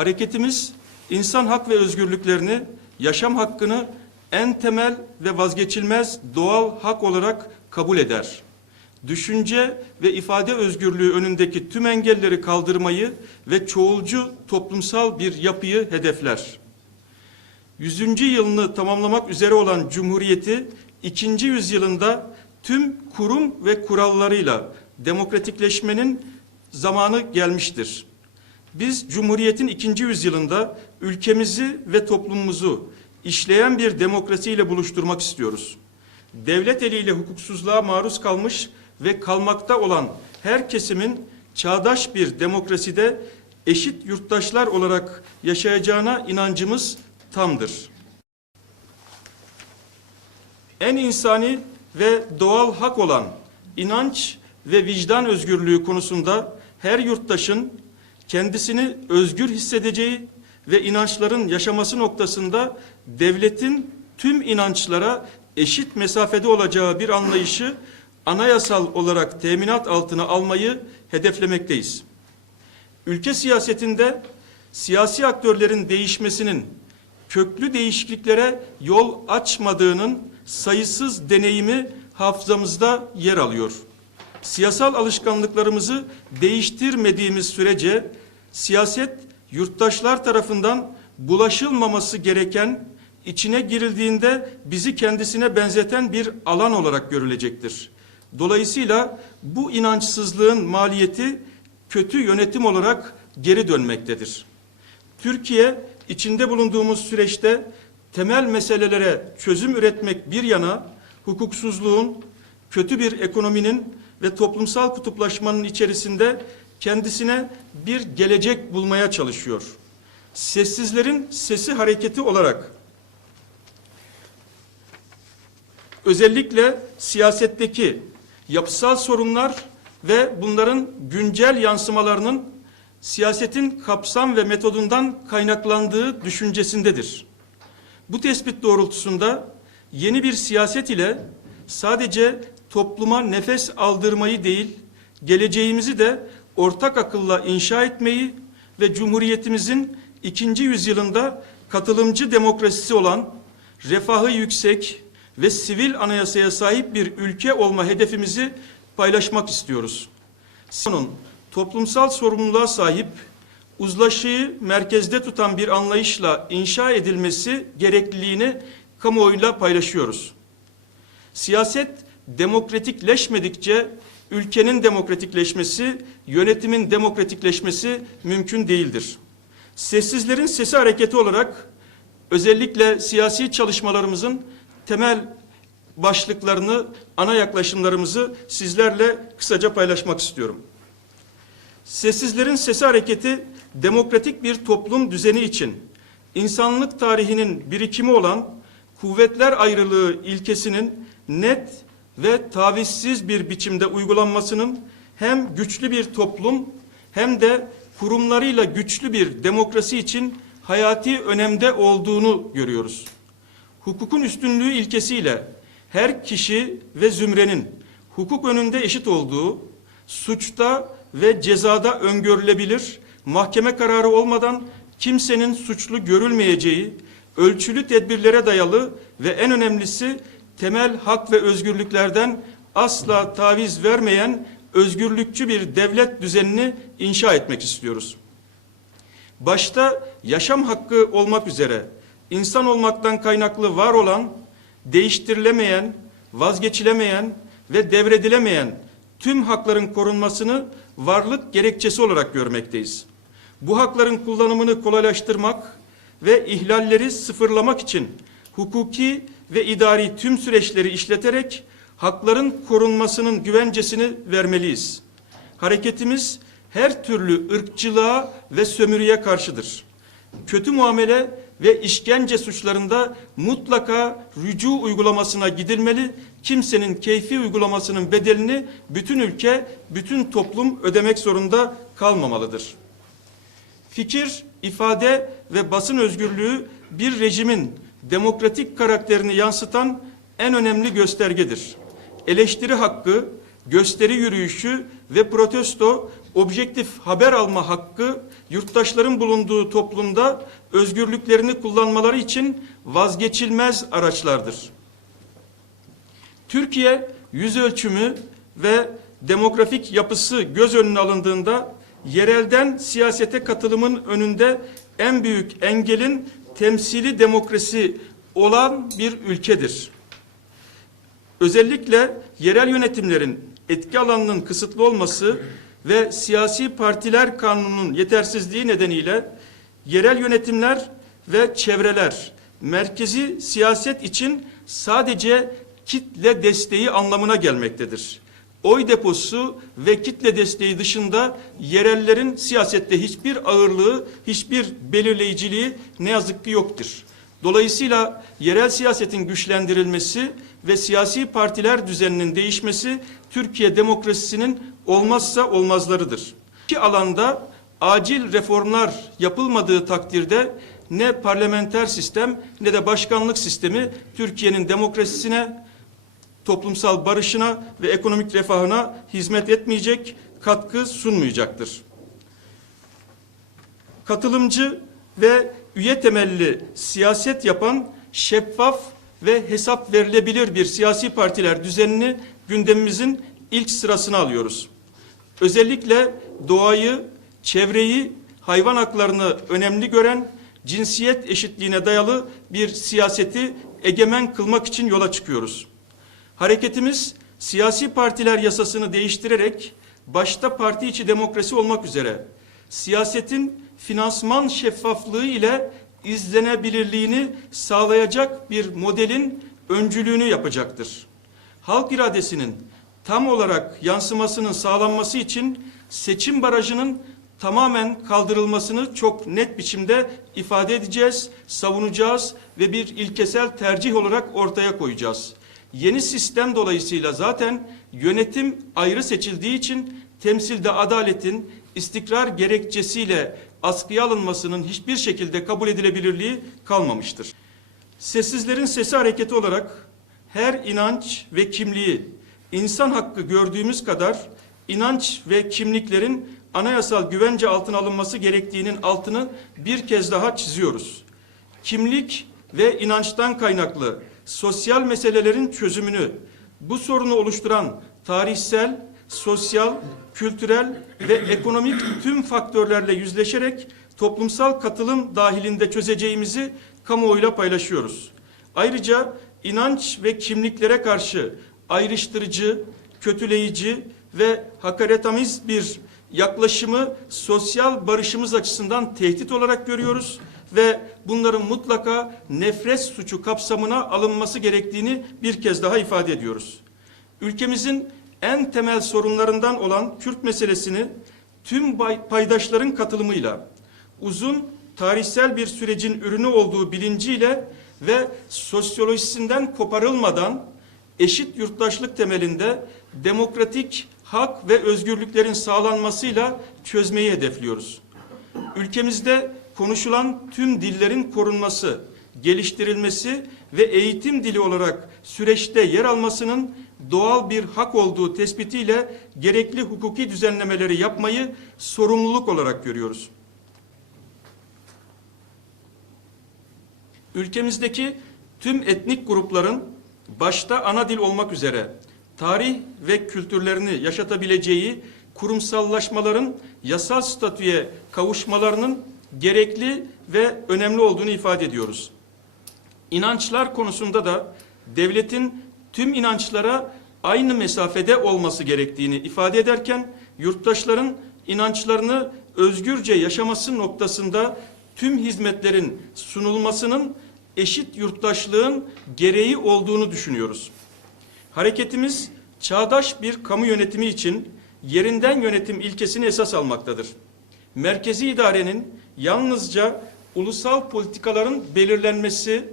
Hareketimiz insan hak ve özgürlüklerini, yaşam hakkını en temel ve vazgeçilmez doğal hak olarak kabul eder. Düşünce ve ifade özgürlüğü önündeki tüm engelleri kaldırmayı ve çoğulcu toplumsal bir yapıyı hedefler. 100. yılını tamamlamak üzere olan Cumhuriyeti ikinci yüzyılında tüm kurum ve kurallarıyla demokratikleşmenin zamanı gelmiştir. Biz Cumhuriyet'in ikinci yüzyılında ülkemizi ve toplumumuzu işleyen bir demokrasiyle buluşturmak istiyoruz. Devlet eliyle hukuksuzluğa maruz kalmış ve kalmakta olan her kesimin çağdaş bir demokraside eşit yurttaşlar olarak yaşayacağına inancımız tamdır. En insani ve doğal hak olan inanç ve vicdan özgürlüğü konusunda her yurttaşın kendisini özgür hissedeceği ve inançların yaşaması noktasında devletin tüm inançlara eşit mesafede olacağı bir anlayışı anayasal olarak teminat altına almayı hedeflemekteyiz. Ülke siyasetinde siyasi aktörlerin değişmesinin köklü değişikliklere yol açmadığının sayısız deneyimi hafızamızda yer alıyor. Siyasal alışkanlıklarımızı değiştirmediğimiz sürece siyaset yurttaşlar tarafından bulaşılmaması gereken, içine girildiğinde bizi kendisine benzeten bir alan olarak görülecektir. Dolayısıyla bu inançsızlığın maliyeti kötü yönetim olarak geri dönmektedir. Türkiye içinde bulunduğumuz süreçte temel meselelere çözüm üretmek bir yana hukuksuzluğun, kötü bir ekonominin ve toplumsal kutuplaşmanın içerisinde kendisine bir gelecek bulmaya çalışıyor. Sessizlerin sesi hareketi olarak özellikle siyasetteki yapısal sorunlar ve bunların güncel yansımalarının siyasetin kapsam ve metodundan kaynaklandığı düşüncesindedir. Bu tespit doğrultusunda yeni bir siyaset ile sadece topluma nefes aldırmayı değil, geleceğimizi de ortak akılla inşa etmeyi ve Cumhuriyetimizin ikinci yüzyılında katılımcı demokrasisi olan, refahı yüksek ve sivil anayasaya sahip bir ülke olma hedefimizi paylaşmak istiyoruz. Sonun toplumsal sorumluluğa sahip, uzlaşıyı merkezde tutan bir anlayışla inşa edilmesi gerekliliğini kamuoyuyla paylaşıyoruz. Siyaset demokratikleşmedikçe ülkenin demokratikleşmesi, yönetimin demokratikleşmesi mümkün değildir. Sessizlerin sesi hareketi olarak özellikle siyasi çalışmalarımızın temel başlıklarını, ana yaklaşımlarımızı sizlerle kısaca paylaşmak istiyorum. Sessizlerin Sesi Hareketi demokratik bir toplum düzeni için insanlık tarihinin birikimi olan kuvvetler ayrılığı ilkesinin net ve tavizsiz bir biçimde uygulanmasının hem güçlü bir toplum hem de kurumlarıyla güçlü bir demokrasi için hayati önemde olduğunu görüyoruz. Hukukun üstünlüğü ilkesiyle her kişi ve zümrenin hukuk önünde eşit olduğu, suçta ve cezada öngörülebilir, mahkeme kararı olmadan kimsenin suçlu görülmeyeceği, ölçülü tedbirlere dayalı ve en önemlisi temel hak ve özgürlüklerden asla taviz vermeyen özgürlükçü bir devlet düzenini inşa etmek istiyoruz. Başta yaşam hakkı olmak üzere insan olmaktan kaynaklı var olan, değiştirilemeyen, vazgeçilemeyen ve devredilemeyen tüm hakların korunmasını varlık gerekçesi olarak görmekteyiz. Bu hakların kullanımını kolaylaştırmak ve ihlalleri sıfırlamak için hukuki ve idari tüm süreçleri işleterek hakların korunmasının güvencesini vermeliyiz. Hareketimiz her türlü ırkçılığa ve sömürüye karşıdır. Kötü muamele ve işkence suçlarında mutlaka rücu uygulamasına gidilmeli. Kimsenin keyfi uygulamasının bedelini bütün ülke, bütün toplum ödemek zorunda kalmamalıdır. Fikir, ifade ve basın özgürlüğü bir rejimin demokratik karakterini yansıtan en önemli göstergedir. Eleştiri hakkı, gösteri yürüyüşü ve protesto objektif haber alma hakkı yurttaşların bulunduğu toplumda özgürlüklerini kullanmaları için vazgeçilmez araçlardır. Türkiye yüz ölçümü ve demografik yapısı göz önüne alındığında yerelden siyasete katılımın önünde en büyük engelin temsili demokrasi olan bir ülkedir. Özellikle yerel yönetimlerin etki alanının kısıtlı olması ve siyasi partiler kanununun yetersizliği nedeniyle yerel yönetimler ve çevreler merkezi siyaset için sadece kitle desteği anlamına gelmektedir. Oy deposu ve kitle desteği dışında yerellerin siyasette hiçbir ağırlığı, hiçbir belirleyiciliği ne yazık ki yoktur. Dolayısıyla yerel siyasetin güçlendirilmesi ve siyasi partiler düzeninin değişmesi Türkiye demokrasisinin olmazsa olmazlarıdır. İki alanda acil reformlar yapılmadığı takdirde ne parlamenter sistem ne de başkanlık sistemi Türkiye'nin demokrasisine, toplumsal barışına ve ekonomik refahına hizmet etmeyecek, katkı sunmayacaktır. Katılımcı ve üye temelli siyaset yapan şeffaf ve hesap verilebilir bir siyasi partiler düzenini gündemimizin ilk sırasına alıyoruz. Özellikle doğayı, çevreyi, hayvan haklarını önemli gören cinsiyet eşitliğine dayalı bir siyaseti egemen kılmak için yola çıkıyoruz. Hareketimiz siyasi partiler yasasını değiştirerek başta parti içi demokrasi olmak üzere siyasetin finansman şeffaflığı ile izlenebilirliğini sağlayacak bir modelin öncülüğünü yapacaktır. Halk iradesinin tam olarak yansımasının sağlanması için seçim barajının tamamen kaldırılmasını çok net biçimde ifade edeceğiz, savunacağız ve bir ilkesel tercih olarak ortaya koyacağız. Yeni sistem dolayısıyla zaten yönetim ayrı seçildiği için temsilde adaletin istikrar gerekçesiyle askıya alınmasının hiçbir şekilde kabul edilebilirliği kalmamıştır. Sessizlerin sesi hareketi olarak her inanç ve kimliği insan hakkı gördüğümüz kadar inanç ve kimliklerin anayasal güvence altına alınması gerektiğinin altını bir kez daha çiziyoruz. Kimlik ve inançtan kaynaklı sosyal meselelerin çözümünü bu sorunu oluşturan tarihsel, sosyal, kültürel ve ekonomik tüm faktörlerle yüzleşerek toplumsal katılım dahilinde çözeceğimizi kamuoyuyla paylaşıyoruz. Ayrıca inanç ve kimliklere karşı ayrıştırıcı, kötüleyici ve hakaretamiz bir yaklaşımı sosyal barışımız açısından tehdit olarak görüyoruz ve bunların mutlaka nefret suçu kapsamına alınması gerektiğini bir kez daha ifade ediyoruz. Ülkemizin en temel sorunlarından olan Kürt meselesini tüm paydaşların katılımıyla uzun tarihsel bir sürecin ürünü olduğu bilinciyle ve sosyolojisinden koparılmadan eşit yurttaşlık temelinde demokratik hak ve özgürlüklerin sağlanmasıyla çözmeyi hedefliyoruz. Ülkemizde konuşulan tüm dillerin korunması, geliştirilmesi ve eğitim dili olarak süreçte yer almasının doğal bir hak olduğu tespitiyle gerekli hukuki düzenlemeleri yapmayı sorumluluk olarak görüyoruz. Ülkemizdeki tüm etnik grupların başta ana dil olmak üzere tarih ve kültürlerini yaşatabileceği kurumsallaşmaların yasal statüye kavuşmalarının gerekli ve önemli olduğunu ifade ediyoruz. İnançlar konusunda da devletin tüm inançlara aynı mesafede olması gerektiğini ifade ederken yurttaşların inançlarını özgürce yaşaması noktasında tüm hizmetlerin sunulmasının eşit yurttaşlığın gereği olduğunu düşünüyoruz. Hareketimiz çağdaş bir kamu yönetimi için yerinden yönetim ilkesini esas almaktadır. Merkezi idarenin yalnızca ulusal politikaların belirlenmesi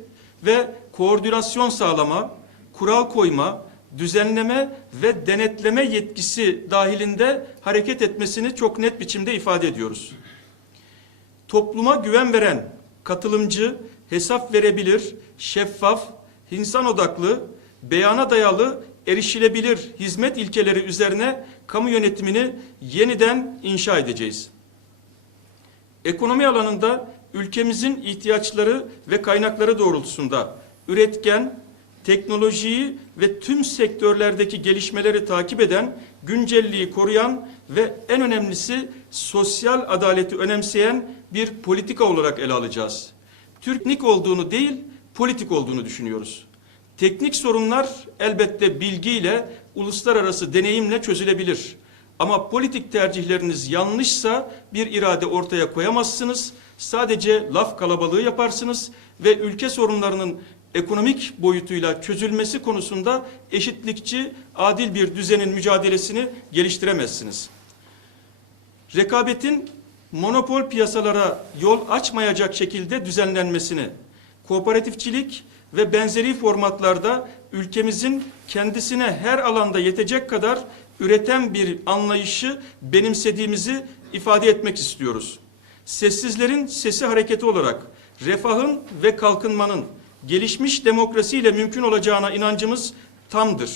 ve koordinasyon sağlama, kural koyma, düzenleme ve denetleme yetkisi dahilinde hareket etmesini çok net biçimde ifade ediyoruz. Topluma güven veren, katılımcı, hesap verebilir, şeffaf, insan odaklı, beyana dayalı erişilebilir hizmet ilkeleri üzerine kamu yönetimini yeniden inşa edeceğiz. Ekonomi alanında ülkemizin ihtiyaçları ve kaynakları doğrultusunda üretken, teknolojiyi ve tüm sektörlerdeki gelişmeleri takip eden, güncelliği koruyan ve en önemlisi sosyal adaleti önemseyen bir politika olarak ele alacağız. Türknik olduğunu değil, politik olduğunu düşünüyoruz. Teknik sorunlar elbette bilgiyle, uluslararası deneyimle çözülebilir. Ama politik tercihleriniz yanlışsa bir irade ortaya koyamazsınız. Sadece laf kalabalığı yaparsınız ve ülke sorunlarının ekonomik boyutuyla çözülmesi konusunda eşitlikçi, adil bir düzenin mücadelesini geliştiremezsiniz. Rekabetin monopol piyasalara yol açmayacak şekilde düzenlenmesini, kooperatifçilik ve benzeri formatlarda ülkemizin kendisine her alanda yetecek kadar üreten bir anlayışı benimsediğimizi ifade etmek istiyoruz. Sessizlerin sesi hareketi olarak refahın ve kalkınmanın gelişmiş demokrasiyle mümkün olacağına inancımız tamdır.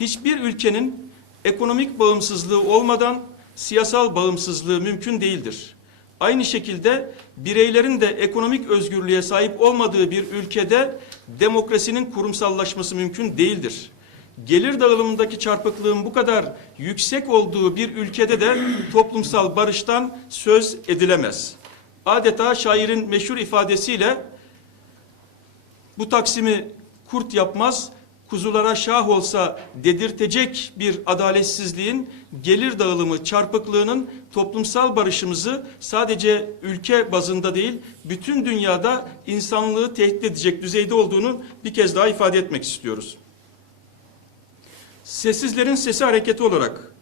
Hiçbir ülkenin ekonomik bağımsızlığı olmadan siyasal bağımsızlığı mümkün değildir. Aynı şekilde bireylerin de ekonomik özgürlüğe sahip olmadığı bir ülkede demokrasinin kurumsallaşması mümkün değildir. Gelir dağılımındaki çarpıklığın bu kadar yüksek olduğu bir ülkede de toplumsal barıştan söz edilemez. Adeta şairin meşhur ifadesiyle bu taksimi kurt yapmaz, kuzulara şah olsa dedirtecek bir adaletsizliğin gelir dağılımı çarpıklığının toplumsal barışımızı sadece ülke bazında değil bütün dünyada insanlığı tehdit edecek düzeyde olduğunu bir kez daha ifade etmek istiyoruz. Sessizlerin sesi hareketi olarak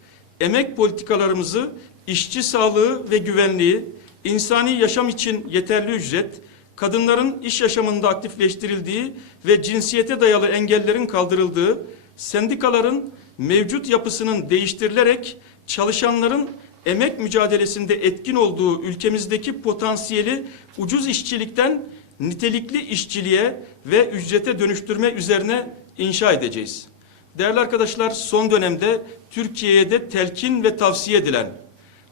emek politikalarımızı işçi sağlığı ve güvenliği, insani yaşam için yeterli ücret, kadınların iş yaşamında aktifleştirildiği ve cinsiyete dayalı engellerin kaldırıldığı, sendikaların mevcut yapısının değiştirilerek çalışanların emek mücadelesinde etkin olduğu ülkemizdeki potansiyeli ucuz işçilikten nitelikli işçiliğe ve ücrete dönüştürme üzerine inşa edeceğiz. Değerli arkadaşlar son dönemde Türkiye'ye de telkin ve tavsiye edilen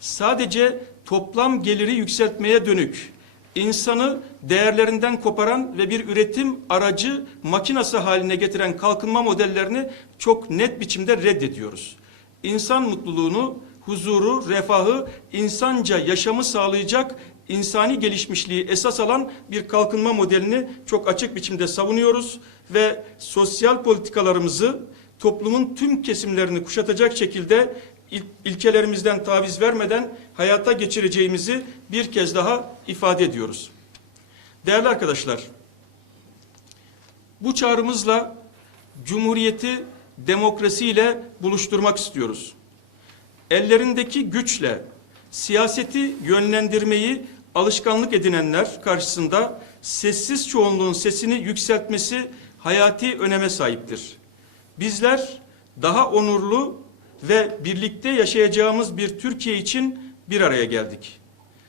sadece toplam geliri yükseltmeye dönük insanı değerlerinden koparan ve bir üretim aracı makinası haline getiren kalkınma modellerini çok net biçimde reddediyoruz. İnsan mutluluğunu, huzuru, refahı, insanca yaşamı sağlayacak insani gelişmişliği esas alan bir kalkınma modelini çok açık biçimde savunuyoruz ve sosyal politikalarımızı toplumun tüm kesimlerini kuşatacak şekilde il- ilkelerimizden taviz vermeden hayata geçireceğimizi bir kez daha ifade ediyoruz. Değerli arkadaşlar, bu çağrımızla Cumhuriyeti demokrasiyle buluşturmak istiyoruz. Ellerindeki güçle siyaseti yönlendirmeyi alışkanlık edinenler karşısında sessiz çoğunluğun sesini yükseltmesi hayati öneme sahiptir. Bizler daha onurlu ve birlikte yaşayacağımız bir Türkiye için bir araya geldik.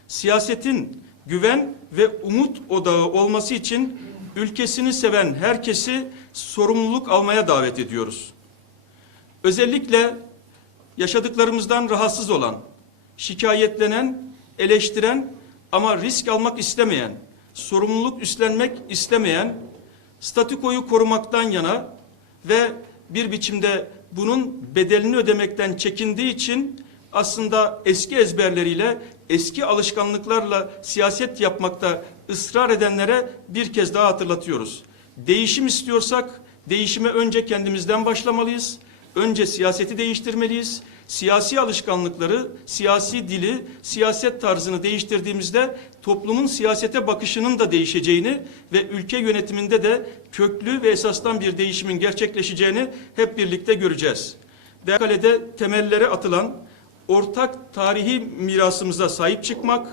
Siyasetin güven ve umut odağı olması için ülkesini seven herkesi sorumluluk almaya davet ediyoruz. Özellikle yaşadıklarımızdan rahatsız olan, şikayetlenen, eleştiren ama risk almak istemeyen, sorumluluk üstlenmek istemeyen, statükoyu korumaktan yana ve bir biçimde bunun bedelini ödemekten çekindiği için aslında eski ezberleriyle, eski alışkanlıklarla siyaset yapmakta ısrar edenlere bir kez daha hatırlatıyoruz. Değişim istiyorsak değişime önce kendimizden başlamalıyız. Önce siyaseti değiştirmeliyiz. Siyasi alışkanlıkları, siyasi dili, siyaset tarzını değiştirdiğimizde toplumun siyasete bakışının da değişeceğini ve ülke yönetiminde de köklü ve esastan bir değişimin gerçekleşeceğini hep birlikte göreceğiz. Değerkalede temelleri atılan ortak tarihi mirasımıza sahip çıkmak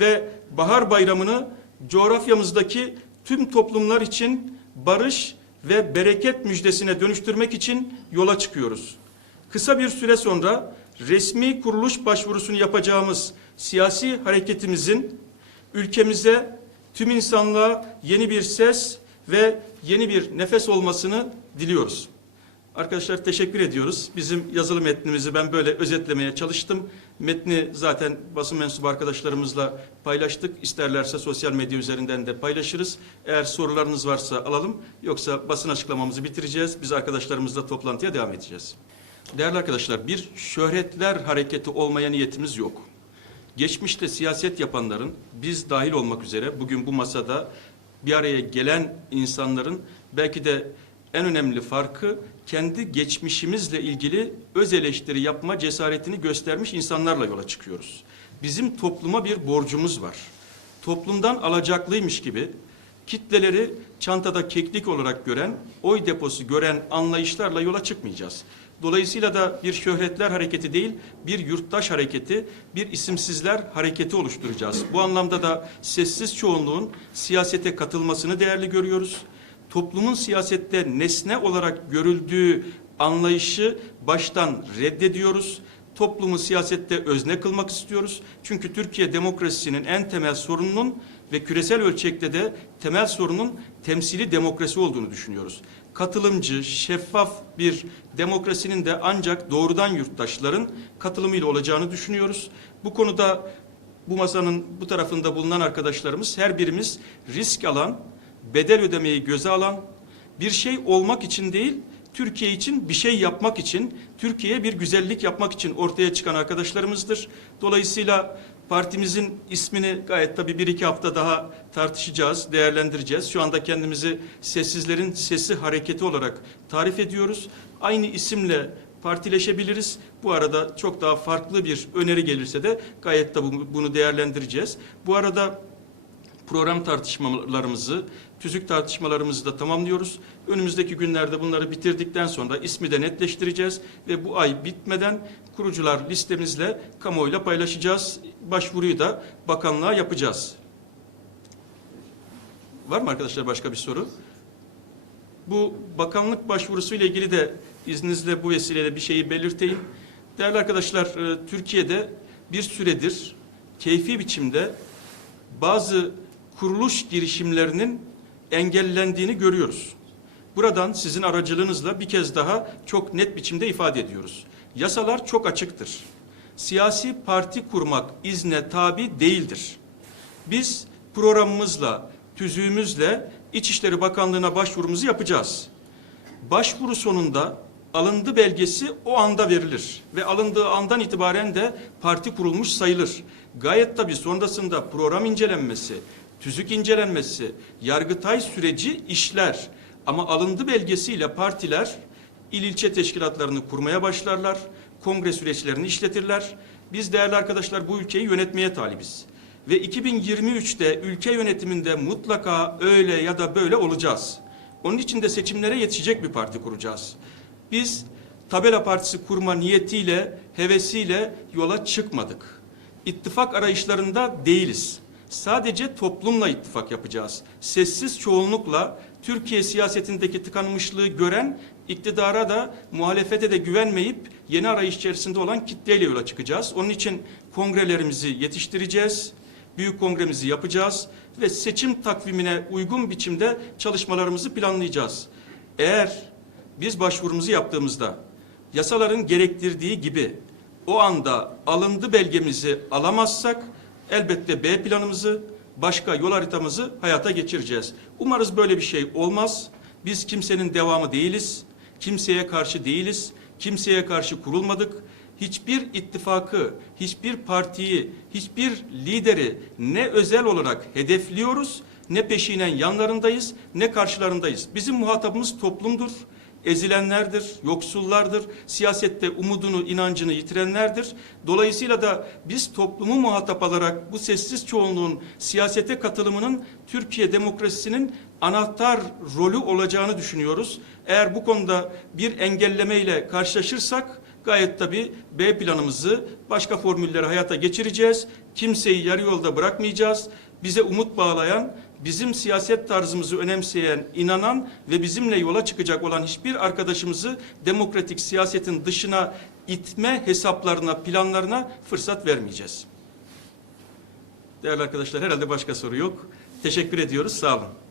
ve Bahar Bayramı'nı coğrafyamızdaki tüm toplumlar için barış ve bereket müjdesine dönüştürmek için yola çıkıyoruz. Kısa bir süre sonra resmi kuruluş başvurusunu yapacağımız siyasi hareketimizin ülkemize, tüm insanlığa yeni bir ses ve yeni bir nefes olmasını diliyoruz. Arkadaşlar teşekkür ediyoruz. Bizim yazılı metnimizi ben böyle özetlemeye çalıştım. Metni zaten basın mensubu arkadaşlarımızla paylaştık. İsterlerse sosyal medya üzerinden de paylaşırız. Eğer sorularınız varsa alalım. Yoksa basın açıklamamızı bitireceğiz. Biz arkadaşlarımızla toplantıya devam edeceğiz. Değerli arkadaşlar bir şöhretler hareketi olmaya niyetimiz yok. Geçmişte siyaset yapanların biz dahil olmak üzere bugün bu masada bir araya gelen insanların belki de en önemli farkı kendi geçmişimizle ilgili öz eleştiri yapma cesaretini göstermiş insanlarla yola çıkıyoruz. Bizim topluma bir borcumuz var. Toplumdan alacaklıymış gibi kitleleri çantada keklik olarak gören, oy deposu gören anlayışlarla yola çıkmayacağız. Dolayısıyla da bir şöhretler hareketi değil, bir yurttaş hareketi, bir isimsizler hareketi oluşturacağız. Bu anlamda da sessiz çoğunluğun siyasete katılmasını değerli görüyoruz. Toplumun siyasette nesne olarak görüldüğü anlayışı baştan reddediyoruz. Toplumu siyasette özne kılmak istiyoruz. Çünkü Türkiye demokrasisinin en temel sorununun ve küresel ölçekte de temel sorunun temsili demokrasi olduğunu düşünüyoruz. Katılımcı, şeffaf bir demokrasinin de ancak doğrudan yurttaşların katılımıyla olacağını düşünüyoruz. Bu konuda bu masanın bu tarafında bulunan arkadaşlarımız her birimiz risk alan, bedel ödemeyi göze alan, bir şey olmak için değil, Türkiye için bir şey yapmak için, Türkiye'ye bir güzellik yapmak için ortaya çıkan arkadaşlarımızdır. Dolayısıyla partimizin ismini gayet tabii bir iki hafta daha tartışacağız, değerlendireceğiz. Şu anda kendimizi sessizlerin sesi hareketi olarak tarif ediyoruz. Aynı isimle partileşebiliriz. Bu arada çok daha farklı bir öneri gelirse de gayet tabii bunu değerlendireceğiz. Bu arada program tartışmalarımızı, tüzük tartışmalarımızı da tamamlıyoruz. Önümüzdeki günlerde bunları bitirdikten sonra ismi de netleştireceğiz ve bu ay bitmeden kurucular listemizle kamuoyuyla paylaşacağız. Başvuruyu da bakanlığa yapacağız. Var mı arkadaşlar başka bir soru? Bu bakanlık başvurusu ile ilgili de izninizle bu vesileyle bir şeyi belirteyim. Değerli arkadaşlar, e, Türkiye'de bir süredir keyfi biçimde bazı kuruluş girişimlerinin engellendiğini görüyoruz. Buradan sizin aracılığınızla bir kez daha çok net biçimde ifade ediyoruz. Yasalar çok açıktır. Siyasi parti kurmak izne tabi değildir. Biz programımızla, tüzüğümüzle İçişleri Bakanlığı'na başvurumuzu yapacağız. Başvuru sonunda alındı belgesi o anda verilir ve alındığı andan itibaren de parti kurulmuş sayılır. Gayet tabii sonrasında program incelenmesi, tüzük incelenmesi, yargıtay süreci işler. Ama alındı belgesiyle partiler il ilçe teşkilatlarını kurmaya başlarlar, kongre süreçlerini işletirler. Biz değerli arkadaşlar bu ülkeyi yönetmeye talibiz. Ve 2023'te ülke yönetiminde mutlaka öyle ya da böyle olacağız. Onun için de seçimlere yetişecek bir parti kuracağız. Biz tabela partisi kurma niyetiyle, hevesiyle yola çıkmadık. İttifak arayışlarında değiliz. Sadece toplumla ittifak yapacağız. Sessiz çoğunlukla Türkiye siyasetindeki tıkanmışlığı gören iktidara da muhalefete de güvenmeyip yeni arayış içerisinde olan kitleyle yola çıkacağız. Onun için kongrelerimizi yetiştireceğiz. Büyük kongremizi yapacağız ve seçim takvimine uygun biçimde çalışmalarımızı planlayacağız. Eğer biz başvurumuzu yaptığımızda yasaların gerektirdiği gibi o anda alındı belgemizi alamazsak elbette B planımızı, başka yol haritamızı hayata geçireceğiz. Umarız böyle bir şey olmaz. Biz kimsenin devamı değiliz. Kimseye karşı değiliz. Kimseye karşı kurulmadık. Hiçbir ittifakı, hiçbir partiyi, hiçbir lideri ne özel olarak hedefliyoruz, ne peşinen yanlarındayız, ne karşılarındayız. Bizim muhatabımız toplumdur ezilenlerdir, yoksullardır, siyasette umudunu, inancını yitirenlerdir. Dolayısıyla da biz toplumu muhatap alarak bu sessiz çoğunluğun siyasete katılımının Türkiye demokrasisinin anahtar rolü olacağını düşünüyoruz. Eğer bu konuda bir engellemeyle karşılaşırsak gayet tabii B planımızı başka formülleri hayata geçireceğiz. Kimseyi yarı yolda bırakmayacağız. Bize umut bağlayan bizim siyaset tarzımızı önemseyen, inanan ve bizimle yola çıkacak olan hiçbir arkadaşımızı demokratik siyasetin dışına itme hesaplarına, planlarına fırsat vermeyeceğiz. Değerli arkadaşlar herhalde başka soru yok. Teşekkür ediyoruz. Sağ olun.